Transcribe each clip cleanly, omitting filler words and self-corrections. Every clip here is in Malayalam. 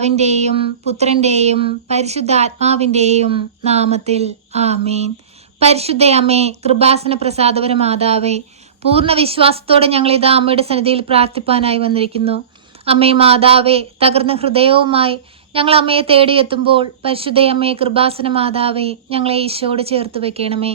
പിതാവിൻ്റെയും പുത്രൻ്റെയും പരിശുദ്ധാത്മാവിൻ്റെയും നാമത്തിൽ ആമേൻ. പരിശുദ്ധ അമ്മേ, കൃപാസന പ്രസാദപര മാതാവേ, പൂർണ്ണ വിശ്വാസത്തോടെ ഞങ്ങളിതാ അമ്മയുടെ സന്നിധിയിൽ പ്രാർത്ഥിപ്പാനായി വന്നിരിക്കുന്നു. അമ്മേ മാതാവേ, തകർന്ന ഹൃദയവുമായി ഞങ്ങൾ അമ്മയെ തേടിയെത്തുമ്പോൾ പരിശുദ്ധ അമ്മേ, കൃപാസന മാതാവേ, ഞങ്ങളെ ഈശോയോട് ചേർത്ത് വെക്കണമേ.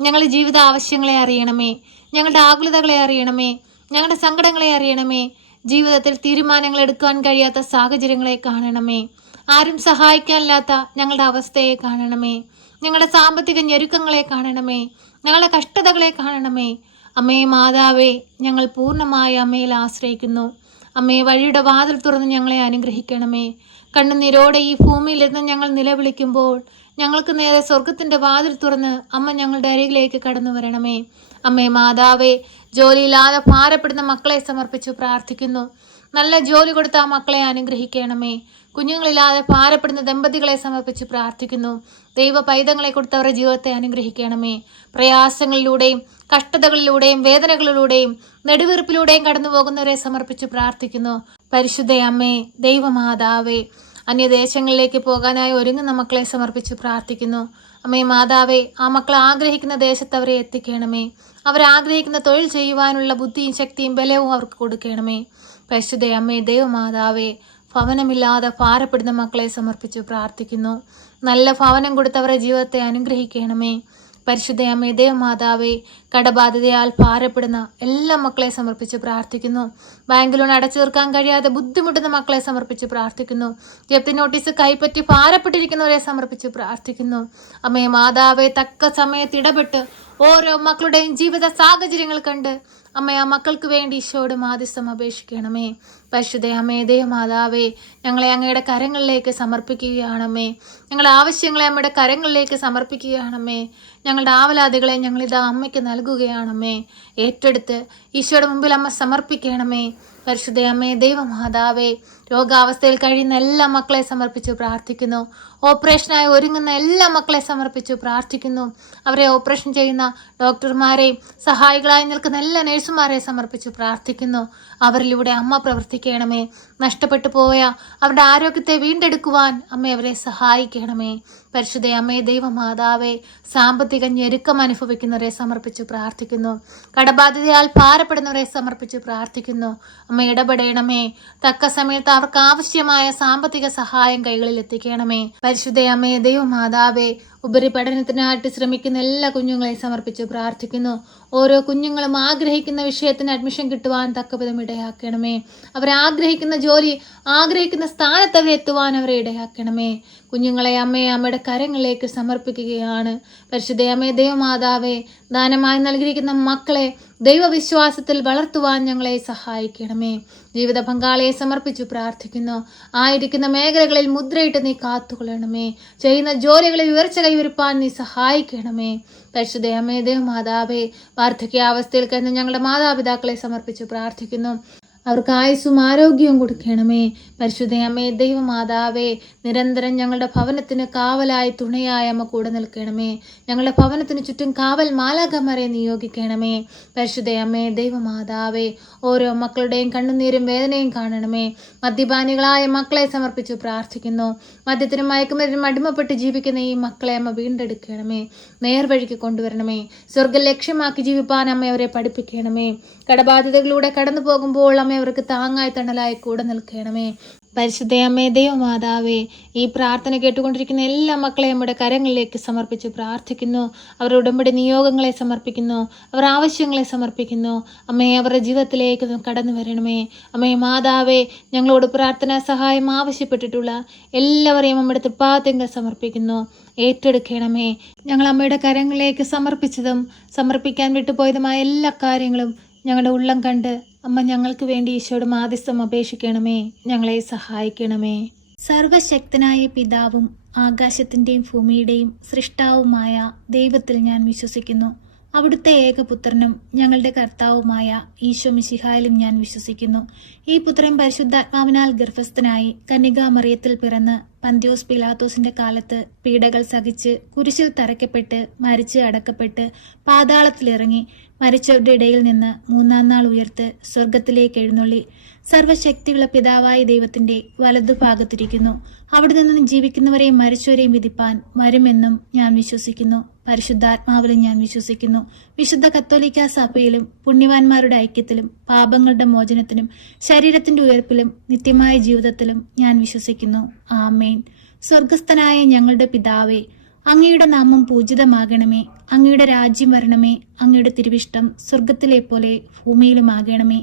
ഞങ്ങളുടെ ജീവിത ആവശ്യങ്ങളെ അറിയണമേ, ഞങ്ങളുടെ ആകുലതകളെ അറിയണമേ, ഞങ്ങളുടെ സങ്കടങ്ങളെ അറിയണമേ. ജീവിതത്തിൽ തീരുമാനങ്ങൾ എടുക്കാൻ കഴിയാത്ത സാഹചര്യങ്ങളെ കാണണമേ. ആരും സഹായിക്കാനില്ലാത്ത ഞങ്ങളുടെ അവസ്ഥയെ കാണണമേ. ഞങ്ങളുടെ സാമ്പത്തിക ഞെരുക്കങ്ങളെ കാണണമേ. ഞങ്ങളുടെ കഷ്ടതകളെ കാണണമേ. അമ്മേ മാതാവേ, ഞങ്ങൾ പൂർണ്ണമായി അമ്മയിൽ ആശ്രയിക്കുന്നു. അമ്മേ, വഴിയുടെ വാതിൽ തുറന്ന് ഞങ്ങളെ അനുഗ്രഹിക്കണമേ. കണ്ണുനീരോടെ ഈ ഭൂമിയിലിരുന്ന് ഞങ്ങൾ നിലവിളിക്കുമ്പോൾ ഞങ്ങൾക്ക് നേരെ സ്വർഗത്തിൻ്റെ വാതിൽ തുറന്ന് അമ്മ ഞങ്ങളുടെ അരികിലേക്ക് കടന്നു വരണമേ. അമ്മേ മാതാവേ, ജോലിയില്ലാതെ ഭാരപ്പെടുന്ന മക്കളെ സമർപ്പിച്ചു പ്രാർത്ഥിക്കുന്നു. നല്ല ജോലി കൊടുത്ത ആ മക്കളെ അനുഗ്രഹിക്കണമേ. കുഞ്ഞുങ്ങളില്ലാതെ ഭാരപ്പെടുന്ന ദമ്പതികളെ സമർപ്പിച്ച് പ്രാർത്ഥിക്കുന്നു. ദൈവ പൈതങ്ങളെ കൊടുത്തവരുടെ ജീവിതത്തെ അനുഗ്രഹിക്കണമേ. പ്രയാസങ്ങളിലൂടെയും കഷ്ടതകളിലൂടെയും വേദനകളിലൂടെയും നെടുവീർപ്പിലൂടെയും കടന്നു പോകുന്നവരെ സമർപ്പിച്ച് പ്രാർത്ഥിക്കുന്നു. പരിശുദ്ധ അമ്മേ, ദൈവമാതാവേ, അന്യദേശങ്ങളിലേക്ക് പോകാനായി ഒരുങ്ങുന്ന മക്കളെ സമർപ്പിച്ച് പ്രാർത്ഥിക്കുന്നു. അമ്മേ മാതാവേ, ആ മക്കൾ ആഗ്രഹിക്കുന്ന ദേശത്ത് അവരെ എത്തിക്കണമേ. അവരാഗ്രഹിക്കുന്ന തൊഴിൽ ചെയ്യുവാനുള്ള ബുദ്ധിയും ശക്തിയും ബലവും അവർക്ക് കൊടുക്കണമേ. പരിശുദ്ധ അമ്മേ, ദൈവമാതാവേ, ഭവനമില്ലാതെ ഭാരപ്പെടുന്ന മക്കളെ സമർപ്പിച്ച് പ്രാർത്ഥിക്കുന്നു. നല്ല ഭവനം കൊടുത്തവരുടെ ജീവിതത്തെ അനുഗ്രഹിക്കണമേ. പരിശുദ്ധ അമ്മേ, ദേവമാതാവേ, കടബാധ്യതയാൽ ഭാരപ്പെടുന്ന എല്ലാ മക്കളെ സമർപ്പിച്ച് പ്രാർത്ഥിക്കുന്നു. ബാങ്ക് ലോൺ അടച്ചു തീർക്കാൻ കഴിയാതെ ബുദ്ധിമുട്ടുന്ന മക്കളെ സമർപ്പിച്ച് പ്രാർത്ഥിക്കുന്നു. ജപ്തി നോട്ടീസ് കൈപ്പറ്റി ഭാരപ്പെട്ടിരിക്കുന്നവരെ സമർപ്പിച്ച് പ്രാർത്ഥിക്കുന്നു. അമ്മേ മാതാവേ, തക്ക സമയത്ത് ഇടപെട്ട് ഓരോ മക്കളുടെയും ജീവിത സാഹചര്യങ്ങൾ കണ്ട് അമ്മ ആ മക്കൾക്ക് വേണ്ടി ഈശോയോട് മാധ്യസ്ഥം അപേക്ഷിക്കണമേ. പരിശുദ്ധ അമ്മേ, ദേവമാതാവേ, ഞങ്ങളെ അങ്ങയുടെ കരങ്ങളിലേക്ക് സമർപ്പിക്കുകയാണമ്മേ. ഞങ്ങളുടെ ആവശ്യങ്ങളെ അമ്മയുടെ കരങ്ങളിലേക്ക് സമർപ്പിക്കുകയാണമ്മേ. ഞങ്ങളുടെ ആവലാതികളെ ഞങ്ങളിതാ അമ്മയ്ക്ക് നൽകുകയാണമ്മേ. ഏറ്റെടുത്ത് ഈശോയുടെ മുമ്പിൽ അമ്മ സമർപ്പിക്കണമേ. പരിശുദ്ധ അമ്മേ, ദൈവമാതാവേ, രോഗാവസ്ഥയിൽ കഴിയുന്ന എല്ലാ മക്കളെ സമർപ്പിച്ചു പ്രാർത്ഥിക്കുന്നു. ഓപ്പറേഷനായി ഒരുങ്ങുന്ന എല്ലാ മക്കളെ സമർപ്പിച്ചു പ്രാർത്ഥിക്കുന്നു. അവരെ ഓപ്പറേഷൻ ചെയ്യുന്ന ഡോക്ടർമാരെയും സഹായികളായി നിൽക്കുന്ന എല്ലാ നഴ്സുമാരെ സമർപ്പിച്ചു പ്രാർത്ഥിക്കുന്നു. അവരിലൂടെ അമ്മ പ്രവർത്തിക്കണമേ. നഷ്ടപ്പെട്ടു പോയ അവരുടെ ആരോഗ്യത്തെ വീണ്ടെടുക്കുവാൻ അമ്മ അവരെ സഹായിക്കണമേ. പരിശുദ്ധ അമ്മേ, ദൈവമാതാവേ, സാമ്പത്തിക ഞെരുക്കം അനുഭവിക്കുന്നവരെ സമർപ്പിച്ചു പ്രാർത്ഥിക്കുന്നു. കടബാധ്യതയാൽ ഭാരപ്പെടുന്നവരെ സമർപ്പിച്ചു പ്രാർത്ഥിക്കുന്നു. അമ്മ ഇടപെടണമേ. തക്ക സമയത്ത് അവർക്ക് ആവശ്യമായ സാമ്പത്തിക സഹായം കൈകളിൽ എത്തിക്കണമേ. പരിശുദ്ധ അമ്മേ, ദൈവമാതാവേ, ഉപരിപഠനത്തിനായിട്ട് ശ്രമിക്കുന്ന എല്ലാ കുഞ്ഞുങ്ങളെ സമർപ്പിച്ച് പ്രാർത്ഥിക്കുന്നു. ഓരോ കുഞ്ഞുങ്ങളും ആഗ്രഹിക്കുന്ന വിഷയത്തിന് അഡ്മിഷൻ കിട്ടുവാൻ തക്കവിധം ഇടയാക്കണമേ. അവരാഗ്രഹിക്കുന്ന ജോലി ആഗ്രഹിക്കുന്ന സ്ഥാനത്ത് അവരെത്തുവാൻ അവരെ ഇടയാക്കണമേ. കുഞ്ഞുങ്ങളെ അമ്മയുടെ കരങ്ങളിലേക്ക് സമർപ്പിക്കുകയാണ്. പരിശുദ്ധ അമ്മേ, ദൈവമാതാവേ, ദാനമായി നൽകിയിരിക്കുന്ന മക്കളെ ദൈവവിശ്വാസത്തിൽ വളർത്തുവാൻ ഞങ്ങളെ സഹായിക്കണമേ. ജീവിത പങ്കാളിയെ സമർപ്പിച്ചു പ്രാർത്ഥിക്കുന്നു. ആയിരിക്കുന്ന മേഖലകളിൽ മുദ്രയിട്ട് നീ കാത്തുകൊള്ളണമേ. ചെയ്യുന്ന ജോലികളിൽ ഉയർച്ച കൈവരുപ്പാൻ നീ സഹായിക്കണമേ. പരിശുദ്ധ അമ്മേ, ദേവമാതാവേ, വാർദ്ധക്യാവസ്ഥയിൽ കഴിഞ്ഞ ഞങ്ങളുടെ മാതാപിതാക്കളെ സമർപ്പിച്ചു പ്രാർത്ഥിക്കുന്നു. അവർക്ക് ആയുസ്സും ആരോഗ്യവും കൊടുക്കണമേ. പരിശുദ്ധ അമ്മേ, ദൈവമാതാവേ, നിരന്തരം ഞങ്ങളുടെ ഭവനത്തിന് കാവലായി തുണയായി അമ്മ കൂടെ നിൽക്കണമേ. ഞങ്ങളുടെ ഭവനത്തിന് ചുറ്റും കാവൽ മാലാഖമാരെ നിയോഗിക്കണമേ. പരിശുദ്ധ അമ്മേ, ദൈവമാതാവേ, ഓരോ മക്കളുടെയും കണ്ണുനീരും വേദനയും കാണണമേ. മദ്യപാനികളായ മക്കളെ സമർപ്പിച്ചു പ്രാർത്ഥിക്കുന്നു. മദ്യത്തിനും മയക്കുമരുന്നും അടിമപ്പെട്ട് ജീവിക്കുന്ന ഈ മക്കളെ അമ്മ വീണ്ടെടുക്കണമേ. നേർവഴിക്ക് കൊണ്ടുവരണമേ. സ്വർഗ്ഗം ലക്ഷ്യമാക്കി ജീവിപ്പാൻ അമ്മ അവരെ പഠിപ്പിക്കണമേ. കടബാധ്യതകളിലൂടെ കടന്നു പോകുമ്പോൾ അമ്മ അവർക്ക് താങ്ങായി തണലായി കൂടെ നിൽക്കണമേ. പരിശുദ്ധ അമ്മേ, ദൈവമാതാവേ, ഈ പ്രാർത്ഥന കേട്ടുകൊണ്ടിരിക്കുന്ന എല്ലാ മക്കളെയും നമ്മുടെ കരങ്ങളിലേക്ക് സമർപ്പിച്ച് പ്രാർത്ഥിക്കുന്നു. അവരുടെ ഉടമ്പടി നിയോഗങ്ങളെ സമർപ്പിക്കുന്നു. അവർ ആവശ്യങ്ങളെ സമർപ്പിക്കുന്നു. അമ്മയെ അവരുടെ ജീവിതത്തിലേക്ക് കടന്നു വരണമേ. അമ്മേ മാതാവേ, ഞങ്ങളോട് പ്രാർത്ഥനാ സഹായം ആവശ്യപ്പെട്ടിട്ടുള്ള എല്ലാവരെയും അമ്മയുടെ തൃപ്പാദത്തിൽ സമർപ്പിക്കുന്നു. ഏറ്റെടുക്കണമേ. ഞങ്ങൾ അമ്മയുടെ കരങ്ങളിലേക്ക് സമർപ്പിച്ചതും സമർപ്പിക്കാൻ വിട്ടുപോയതുമായ എല്ലാ കാര്യങ്ങളും ഞങ്ങളുടെ ഉള്ളം കണ്ട് അമ്മ ഞങ്ങൾക്ക് വേണ്ടി ഈശോയോട് മാധ്യസ്ഥം അപേക്ഷിക്കണമേ. ഞങ്ങളെ സഹായിക്കണമേ. സർവശക്തനായ പിതാവും ആകാശത്തിൻ്റെയും ഭൂമിയുടെയും സൃഷ്ടാവുമായ ദൈവത്തിൽ ഞാൻ വിശ്വസിക്കുന്നു. അവിടുത്തെ ഏകപുത്രനും ഞങ്ങളുടെ കർത്താവുമായ ഈശോ മിശിഹായിലും ഞാൻ വിശ്വസിക്കുന്നു. ഈ പുത്രൻ പരിശുദ്ധാത്മാവിനാൽ ഗർഭസ്ഥനായി കന്യകാമറിയത്തിൽ പിറന്ന് പന്ത്യോസ് പിലാത്തോസിന്റെ കാലത്ത് പീഡകൾ സഹിച്ച് കുരിശിൽ തറയ്ക്കപ്പെട്ട് മരിച്ച് അടക്കപ്പെട്ട് പാതാളത്തിലിറങ്ങി മരിച്ചവരുടെ ഇടയിൽ നിന്ന് മൂന്നാം നാൾ ഉയർത്ത് സ്വർഗത്തിലേക്ക് എഴുന്നള്ളി സർവശക്തിയുള്ള പിതാവായ ദൈവത്തിന്റെ വലതുഭാഗത്തിരിക്കുന്നു. അവിടെ നിന്നും ജീവിക്കുന്നവരെയും മരിച്ചവരെയും വിധിപ്പാൻ വരുമെന്നും ഞാൻ വിശ്വസിക്കുന്നു. പരിശുദ്ധാത്മാവിലും ഞാൻ വിശ്വസിക്കുന്നു. വിശുദ്ധ കത്തോലിക്കാ സഭയിലും പുണ്യവാന്മാരുടെ ഐക്യത്തിലും പാപങ്ങളുടെ മോചനത്തിനും ശരീരത്തിന്റെ ഉയർപ്പിലും നിത്യമായ ജീവിതത്തിലും ഞാൻ വിശ്വസിക്കുന്നു. ആമേൻ. സ്വർഗസ്ഥനായ ഞങ്ങളുടെ പിതാവേ, അങ്ങയുടെ നാമം പൂജിതമാകണമേ. അങ്ങയുടെ രാജ്യം വരണമേ. അങ്ങയുടെ തിരുവിഷ്ടം സ്വർഗത്തിലെ പോലെ ഭൂമിയിലുമാകണമേ.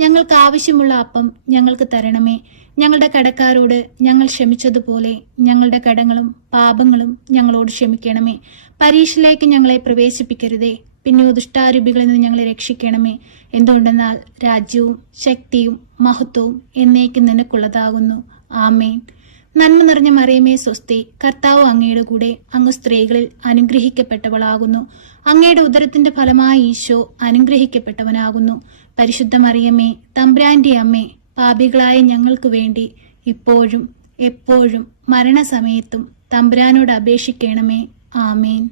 ഞങ്ങൾക്ക് ആവശ്യമുള്ള അപ്പം ഞങ്ങൾക്ക് തരണമേ. ഞങ്ങളുടെ കടക്കാരോട് ഞങ്ങൾ ക്ഷമിച്ചതുപോലെ ഞങ്ങളുടെ കടങ്ങളും പാപങ്ങളും ഞങ്ങളോട് ക്ഷമിക്കണമേ. പരീക്ഷയിലേക്ക് ഞങ്ങളെ പ്രവേശിപ്പിക്കരുതേ, പിന്നെ ദുഷ്ടാരൂപികളിൽ നിന്ന് ഞങ്ങളെ രക്ഷിക്കണമേ. എന്തുകൊണ്ടെന്നാൽ രാജ്യവും ശക്തിയും മഹത്വവും എന്നേക്കും നിനക്കുള്ളതാകുന്നു. ആമേൻ. നന്മ നിറഞ്ഞ മറിയമേ സ്വസ്തി, കർത്താവ് അങ്ങയുടെ കൂടെ, അങ്ങ് സ്ത്രീകളിൽ അനുഗ്രഹിക്കപ്പെട്ടവളാകുന്നു. അങ്ങയുടെ ഉദരത്തിന്റെ ഫലമായ ഈശോ അനുഗ്രഹിക്കപ്പെട്ടവനാകുന്നു. പരിശുദ്ധ മറിയമേ, തമ്പുരാന്റെ അമ്മേ, പാപികളായ ഞങ്ങൾക്ക് വേണ്ടി ഇപ്പോഴും എപ്പോഴും മരണസമയത്തും തമ്പുരാനോട് അപേക്ഷിക്കണമേ. ആമേൻ.